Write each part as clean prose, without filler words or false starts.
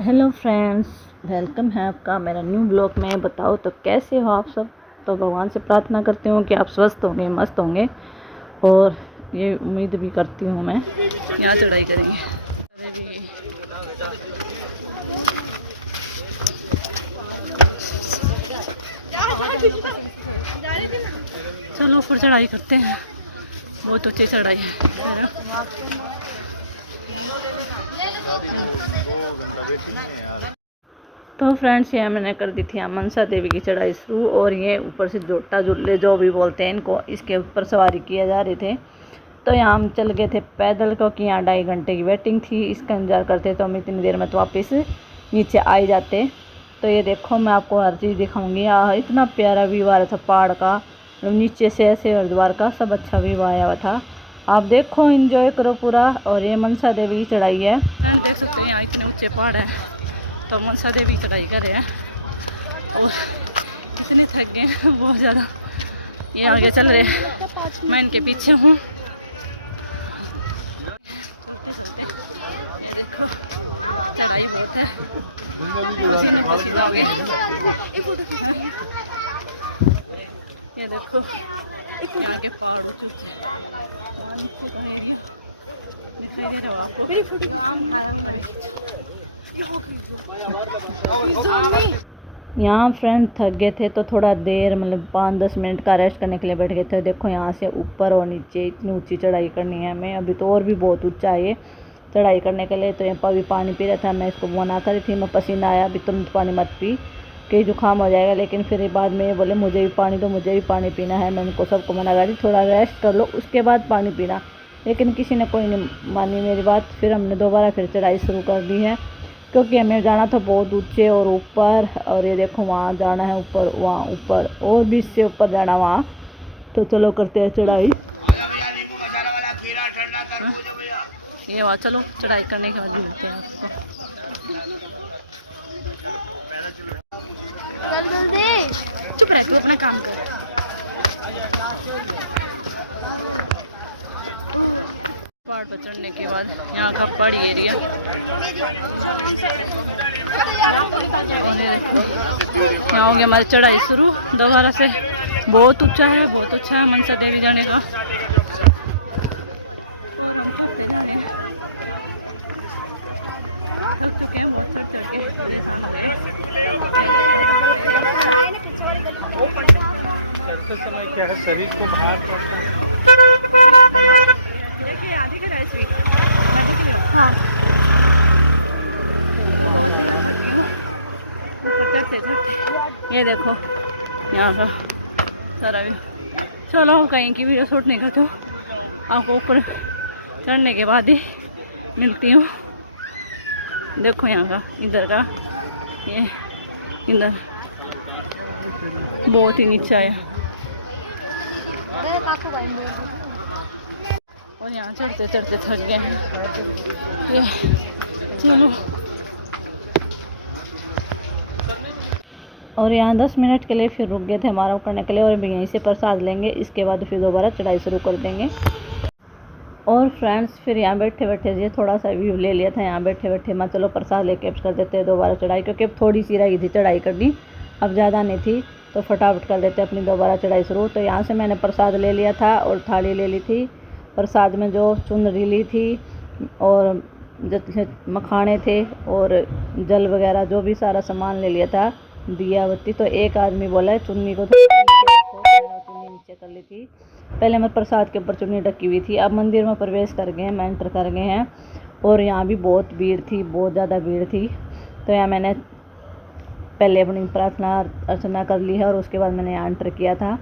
Hello friends, welcome है आपका मेरा न्यू ब्लॉग में। बताओ तो कैसे हो आप सब। तो भगवान से प्रार्थना करती हूँ कि आप स्वस्थ होंगे, मस्त होंगे, और ये उम्मीद भी करती हूँ मैं। यहाँ चढ़ाई करेंगे। चलो फिर चढ़ाई करते हैं। बहुत ऊंची चढ़ाई है। तो फ्रेंड्स, ये मैंने कर दी थी मनसा देवी की चढ़ाई शुरू, और ये ऊपर से जोटा झूले जो भी बोलते हैं इनको, इसके ऊपर सवारी किया जा रहे थे। तो यहाँ हम चल गए थे पैदल, क्योंकि यहाँ 2.5 घंटे की वेटिंग थी। इसका इंतजार करते तो हम इतनी देर में तो वापस नीचे आ ही जाते। तो ये देखो, मैं आपको हर चीज़ दिखाऊंगी। इतना प्यारा व्यू आ रहा था पहाड़ का, मतलब नीचे से ऐसे हरिद्वार का सब अच्छा व्यू आया हुआ था। आप देखो, एंजॉय करो पूरा। और ये मनसा देवी की चढ़ाई है। देख सकते हैं यहाँ इतने ऊंचे पहाड़ है, तो मनसा देवी चढ़ाई कर रहे हैं और इतने थक गए हैं बहुत ज़्यादा। ये आगे चल रहे हैं, मैं इनके पीछे हूँ। चढ़ाई बहुत है। ये देखो, यहाँ के पहाड़ दिखाई दे रहा हो आपको। यहाँ फ्रेंड थक गए थे तो थोड़ा देर, मतलब 5-10 मिनट का रेस्ट करने के लिए बैठ गए थे। देखो यहाँ से ऊपर और नीचे इतनी ऊंची चढ़ाई करनी है हमें। अभी तो और भी बहुत ऊंचा है ये चढ़ाई करने के लिए। तो यहाँ पर भी पानी पी रहा था, मैं इसको मना करी थी, मैं पसीना आया, अभी तुरंत पानी मत पी कि जुकाम हो जाएगा। लेकिन फिर बाद में ये बोले मुझे भी पानी दो, मुझे भी पानी पीना है। मैं उनको सबको मना करी, थोड़ा रेस्ट कर लो उसके बाद पानी पीना। लेकिन किसी ने कोई नहीं मानी मेरी बात। फिर हमने दोबारा फिर चढ़ाई शुरू कर दी है, क्योंकि हमें जाना था बहुत ऊंचे और ऊपर। और ये देखो, वहाँ जाना है ऊपर, वहाँ ऊपर और भी इससे ऊपर जाना वहाँ। तो चलो करते हैं चढ़ाई। ये वहाँ चलो, चढ़ाई करने के बाद मिलते हैं आपको। चुप रह, तू अपना काम कर। पहाड़ पर चढ़ने के बाद यहाँ का पहाड़ी एरिया, यहाँ हो गया हमारी चढ़ाई शुरू दोबारा से। बहुत ऊंचा है, बहुत अच्छा है मनसा देवी जाने का। चढ़ते समय क्या है, शरीर को भार पड़ता है। ये देखो यहाँ का सारा व्यू। चलो कहीं की वीडियो शूट नहीं करती हूँ, आपको ऊपर चढ़ने के बाद ही मिलती हूँ। देखो यहाँ का, इधर का, ये इधर बहुत ही नीचा है। और यहाँ चढ़ते चढ़ते थक गए हैं। ये चलो, और यहाँ 10 मिनट के लिए फिर रुक गए थे हमारा करने के लिए, और भी यहीं से प्रसाद लेंगे। इसके बाद फिर दोबारा चढ़ाई शुरू कर देंगे। और फ्रेंड्स, फिर यहाँ बैठे बैठे ये थोड़ा सा व्यू ले लिया था। यहाँ बैठे बैठे मैं चलो प्रसाद लेके कर देते हैं दोबारा चढ़ाई, क्योंकि अब थोड़ी सी रही थी चढ़ाई करनी, अब ज़्यादा नहीं थी। तो फटाफट कर देते अपनी दोबारा चढ़ाई शुरू। तो यहाँ से मैंने प्रसाद ले लिया था और थाली ले ली थी। प्रसाद में जो चुनरी ली थी और जैसे मखाने थे और जल वगैरह जो भी सारा सामान ले लिया था, दिया बत्ती। तो एक आदमी बोला है चुन्नी को नीचे रखो, तो मैंने चुन्नी नीचे कर ली थी। पहले मैं प्रसाद के ऊपर चुन्नी ढकी हुई थी। अब मंदिर में प्रवेश कर गए हैं, मैं एंटर कर गए हैं। और यहाँ भी बहुत भीड़ थी, बहुत ज़्यादा भीड़ थी। तो यहाँ मैंने पहले अपनी प्रार्थना अर्चना कर ली है और उसके बाद मैंने यहाँ एंटर किया था।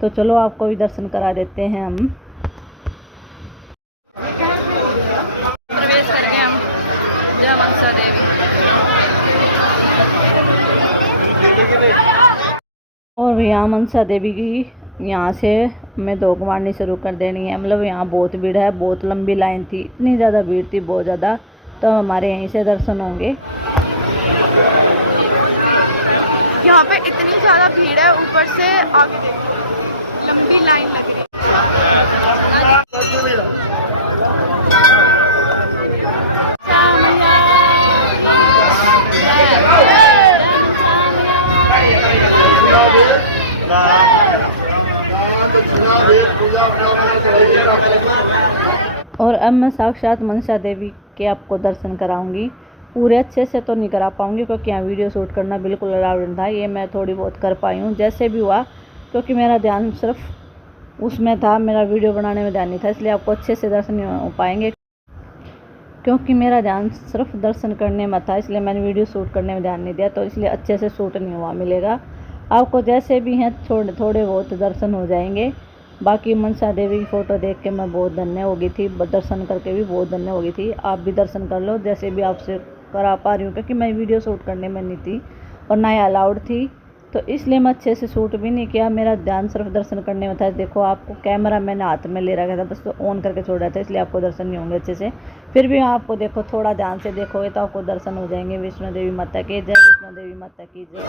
तो चलो आपको भी दर्शन करा देते हैं हम। प्रवेश कर गए हम जय मनसा देवी। और यहाँ मनसा देवी की यहाँ से हमें दो मारनी शुरू कर देनी है। मतलब यहाँ बहुत भीड़ है, बहुत लंबी लाइन थी, इतनी ज़्यादा भीड़ थी, बहुत ज़्यादा। तो हमारे यहीं से दर्शन होंगे। यहाँ पे इतनी ज़्यादा भीड़ है, ऊपर से आगे लंबी लाइन लग रही है। और अब मैं साक्षात मनसा देवी के आपको दर्शन कराऊंगी। पूरे अच्छे से तो नहीं करा पाऊंगी क्योंकि यहाँ वीडियो शूट करना बिल्कुल अलाउड नहीं था। ये मैं थोड़ी बहुत कर पाई हूँ जैसे भी हुआ, क्योंकि मेरा ध्यान सिर्फ उसमें था, मेरा वीडियो बनाने में ध्यान नहीं था, इसलिए आपको अच्छे से दर्शन नहीं हो पाएंगे। क्योंकि मेरा ध्यान सिर्फ दर्शन करने में था, इसलिए मैंने वीडियो शूट करने में ध्यान नहीं दिया, तो इसलिए अच्छे से शूट नहीं हुआ मिलेगा आपको। जैसे भी हैं थोड़े बहुत दर्शन हो जाएंगे। बाकी मनसा देवी की फ़ोटो देख के मैं बहुत धन्य हो गई थी, दर्शन करके भी बहुत धन्य हो गई थी। आप भी दर्शन कर लो जैसे भी आपसे करा पा रही हूँ, क्योंकि मैं वीडियो शूट करने में नहीं थी और ना ही अलाउड थी, तो इसलिए मैं अच्छे से शूट भी नहीं किया। मेरा ध्यान सिर्फ दर्शन करने में था। देखो आपको कैमरा मैंने हाथ में ले रखा था, बस तो ऑन करके छोड़ रहा था, इसलिए आपको दर्शन नहीं होंगे अच्छे से। फिर भी आपको देखो थोड़ा ध्यान से देखोगे तो आपको दर्शन हो जाएंगे। वैष्णो देवी माता की जय, वैष्णो देवी माता की जय।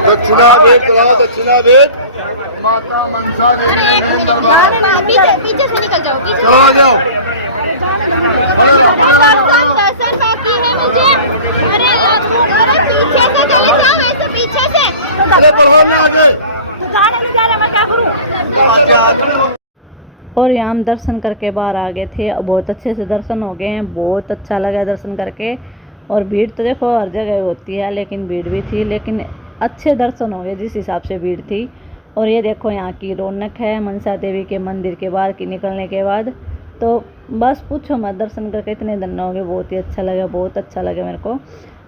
दक्षिणा भेद कराओ, दक्षिणा भेद माता मनसा पीछे से निकल जाओ, पीछे चलो जाओ। दर्शन बाकी है मुझे। अरे पीछे से चले जाओ, ऐसे पीछे से। अरे परवान में आगे तो गाने में जा रहा, मैं क्या करूं? और यहाँ हम दर्शन करके बाहर आ गए थे। बहुत अच्छे से दर्शन हो गए हैं, बहुत अच्छा लगा दर्शन करके। और भीड़ तो देखो हर जगह होती है, लेकिन भीड़ भी थी, लेकिन अच्छे दर्शन हो गए जिस हिसाब से भीड़ थी। और ये देखो यहाँ की रौनक है मनसा देवी के मंदिर के बाहर की निकलने के बाद, तो बस पूछो मत, दर्शन करके इतने धन्य हो गए। बहुत ही अच्छा लगा, बहुत अच्छा लगा मेरे को।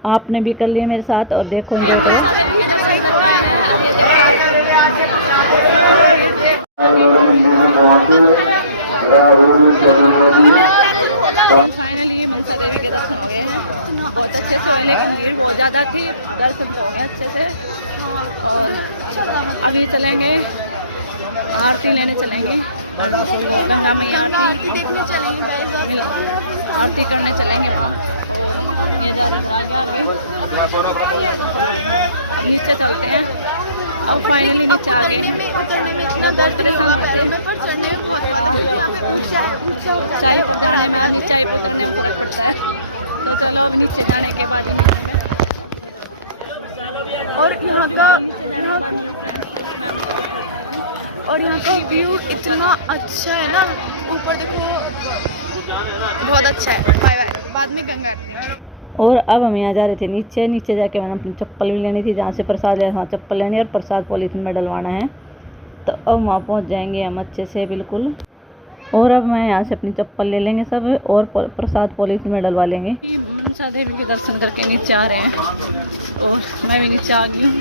आपने भी कर लिया मेरे साथ, और देखो एंजॉय करो। बहुत ज़्यादा थी, दर्शन तो हो गए अच्छे से। अभी चलेंगे आरती लेने चलेंगे, गंगा मैया आरती देखने चलेंगे, आरती करने चलेंगे। नीचे चलते हैं। अब फाइनली नीचे आ गए। उतरने में इतना दर्द नहीं हुआ पैरों में, पर चढ़ने में ऊंचा हो जाता है, ऊपर आने में ऊंचाई पर उतरने पूरा पड़ता है। तो चलो अब नीचे जाने के बाद और यहाँ का व्यू इतना अच्छा है ना, ऊपर देखो, बहुत अच्छा है। बाय बाय, बाद में गंगा। और अब हम यहाँ जा रहे थे नीचे जाके मैंने अपनी चप्पल भी लेनी थी, जहाँ से प्रसाद लिया था चप्पल लेनी, और प्रसाद पॉलीथीन में डलवाना है। तो अब वहाँ पहुँच जाएंगे हम अच्छे से बिल्कुल। और अब मैं यहाँ से अपनी चप्पल ले लेंगे सब, और प्रसाद पॉलीथीन में डलवा लेंगे। मनसा देवी के दर्शन करके नीचे आ रहे हैं, और मैं भी नीचे आ गई हूँ।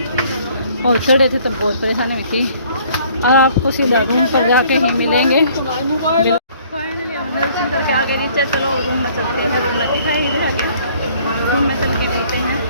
और चढ़े थे तो बहुत परेशानी भी थी, और आपको सीधा रूम पर जाके ही मिलेंगे। आगे नीचे चलो, रूम में चलते हैं। रूम में दिखाई इधर आ गया, रूम में चल के मिलते हैं।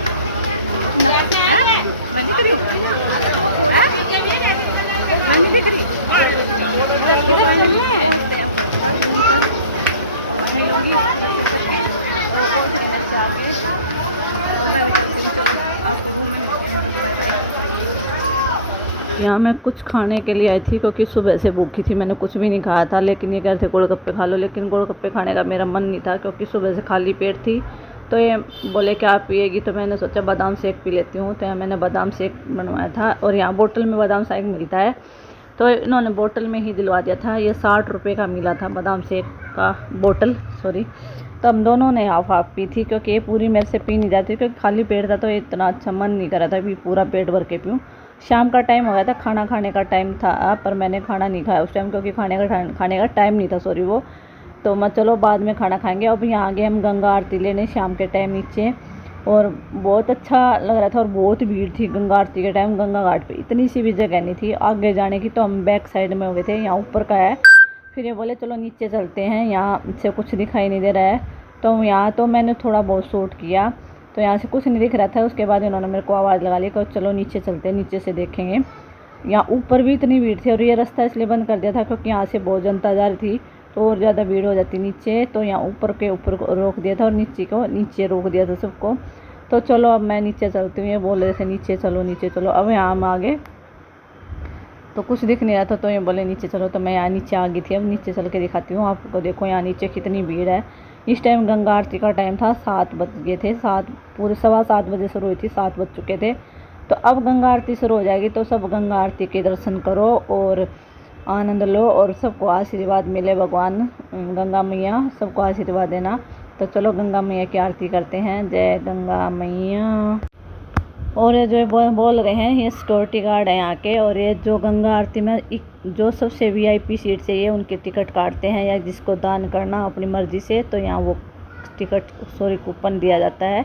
यहाँ मैं कुछ खाने के लिए आई थी, क्योंकि सुबह से भूखी थी, मैंने कुछ भी नहीं खाया था। लेकिन ये कह रहे थे गोलगप्पे खा लो, लेकिन गोलगप्पे खाने का मेरा मन नहीं था, क्योंकि सुबह से खाली पेट थी। तो ये बोले क्या पिएगी, तो मैंने सोचा बादाम शेक पी लेती हूँ। तो मैंने बादाम शेक बनवाया था, और यहाँ बोतल में बादाम शेक मिलता है, तो इन्होंने बोतल में ही दिलवा दिया था। ये 60 रुपये का मिला था बादाम शेक का बोतल, सॉरी। तो हम दोनों ने हाफ पी थी, क्योंकि ये पूरी मेरे से पी नहीं जाती, क्योंकि खाली पेट था, तो इतना अच्छा मन नहीं कर रहा था भी पूरा पेट भर के पीऊँ। शाम का टाइम हो गया था, खाना खाने का टाइम था, पर मैंने खाना नहीं खाया उस टाइम, क्योंकि खाने का टाइम नहीं था, सॉरी वो। तो मैं चलो बाद में खाना खाएंगे। अब यहाँ आगे हम गंगा आरती लेने शाम के टाइम नीचे, और बहुत अच्छा लग रहा था, और बहुत भीड़ थी गंगा आरती के टाइम। गंगा घाट पे इतनी सी भी जगह नहीं थी आगे जाने की, तो हम बैक साइड में हो गए थे। यहाँ ऊपर का है, फिर ये बोले चलो नीचे चलते हैं, यहाँ से कुछ दिखाई नहीं दे रहा है। तो यहाँ तो मैंने थोड़ा बहुत शूट किया, तो यहाँ से कुछ नहीं दिख रहा था। उसके बाद इन्होंने मेरे को आवाज़ लगा ली कि चलो नीचे चलते हैं, नीचे से देखेंगे। यहाँ ऊपर भी इतनी भीड़ थी, और ये रास्ता इसलिए बंद कर दिया था क्योंकि यहाँ से बहुत जनता जा रही थी, तो और ज़्यादा भीड़ हो जाती नीचे। तो यहाँ ऊपर के ऊपर रोक दिया था, और नीचे को नीचे रोक दिया था सबको। तो चलो अब मैं नीचे चलती हूँ, ये बोल रहे थे नीचे चलो नीचे चलो। अब यहाँ हम आगे तो कुछ दिख नहीं रहा था, तो ये बोले नीचे चलो, तो मैं यहाँ नीचे आ गई थी। अब नीचे चल के दिखाती हूँ आपको। देखो यहाँ नीचे कितनी भीड़ है। इस टाइम गंगा आरती का टाइम था, 7 बज गए थे, 7 पूरे 7:15 बजे शुरू हुई थी, 7 बज चुके थे। तो अब गंगा आरती शुरू हो जाएगी, तो सब गंगा आरती के दर्शन करो और आनंद लो और सबको आशीर्वाद मिले। भगवान गंगा मैया सबको आशीर्वाद देना। तो चलो गंगा मैया की आरती करते हैं। जय गंगा मैया। और ये जो बोल रहे हैं, ये सिक्योरिटी गार्ड है यहाँ के। और ये जो गंगा आरती में जो सबसे VIP सीट चाहिए उनके टिकट काटते हैं, या जिसको दान करना अपनी मर्ज़ी से, तो यहाँ वो कूपन दिया जाता है।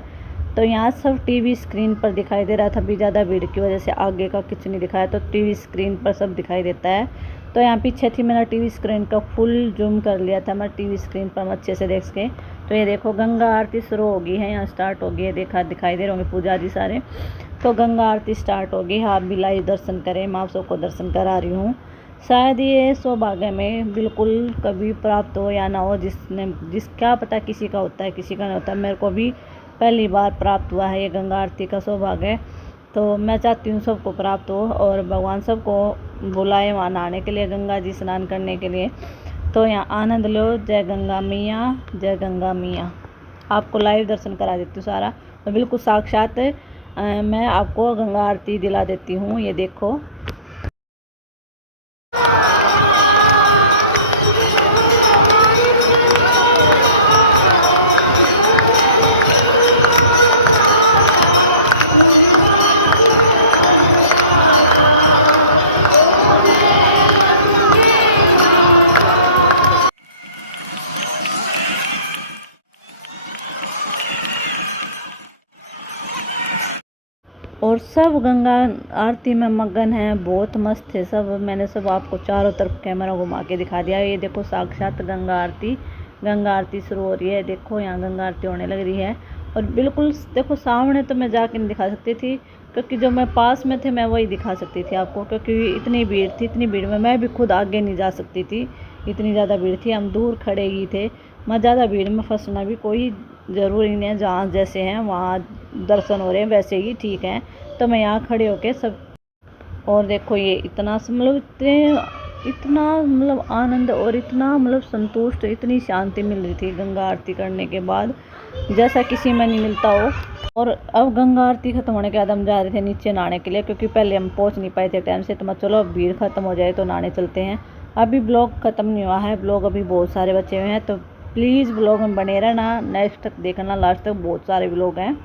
तो यहाँ सब TV स्क्रीन पर दिखाई दे रहा था। अभी ज़्यादा भीड़ की वजह से आगे का कुछ नहीं दिखाया, तो TV स्क्रीन पर सब दिखाई देता है। तो यहाँ पीछे थी, मैंने TV स्क्रीन का फुल जूम कर लिया था मैं TV स्क्रीन पर अच्छे से देख के। तो ये देखो गंगा आरती शुरू हो गई है, यहाँ स्टार्ट हो गई है। दिखाई दे रहे होंगे पुजारी सारे। तो गंगा आरती स्टार्ट हो गई। आप भी लाइव दर्शन करें, मैं आप सबको दर्शन करा रही हूँ। शायद ये सौभाग्य में बिल्कुल कभी प्राप्त हो या ना हो, क्या पता किसी का होता है किसी का नहीं होता। मेरे को भी पहली बार प्राप्त हुआ है ये गंगा आरती का सौभाग्य। तो मैं चाहती हूँ सबको प्राप्त हो और भगवान सबको बुलाए वहाँ नहाने के लिए, गंगा जी स्नान करने के लिए। तो यहाँ आनंद लो। जय गंगा मैया, जय गंगा मैया। आपको लाइव दर्शन करा देती हूँ सारा, तो बिल्कुल साक्षात मैं आपको गंगा आरती दिला देती हूँ। ये देखो और सब गंगा आरती में मगन है, बहुत मस्त है सब। मैंने सब आपको चारों तरफ कैमरा घुमा के दिखा दिया। ये देखो साक्षात गंगा आरती शुरू हो रही है। देखो यहाँ गंगा आरती होने लग रही है। और बिल्कुल देखो सामने तो मैं जाके नहीं दिखा सकती थी, क्योंकि जो मैं पास में थे मैं वही दिखा सकती थी आपको, क्योंकि इतनी भीड़ थी। इतनी भीड़ में मैं भी खुद आगे नहीं जा सकती थी, इतनी ज़्यादा भीड़ थी। हम दूर खड़े ही थे। मैं ज़्यादा भीड़ में फंसना भी कोई ज़रूरी नहीं है। जहाँ जैसे हैं वहाँ दर्शन हो रहे हैं वैसे ही ठीक है। तो मैं यहाँ खड़े होके सब, और देखो ये इतना मतलब आनंद और इतना मतलब संतुष्ट, इतनी शांति मिल रही थी गंगा आरती करने के बाद, जैसा किसी में नहीं मिलता हो। और अब गंगा आरती खत्म होने के बाद हम जा रहे थे नीचे नहाने के लिए, क्योंकि पहले हम पहुँच नहीं पाए थे टाइम से। तो मैं चलो अब भीड़ खत्म हो जाए तो नहाने चलते हैं। अभी ब्लॉग ख़त्म नहीं हुआ है, ब्लॉग अभी बहुत सारे बचे हुए हैं। तो प्लीज़ ब्लॉग में बने रहना, नेक्स्ट तक देखना, लास्ट तक बहुत सारे ब्लॉग हैं।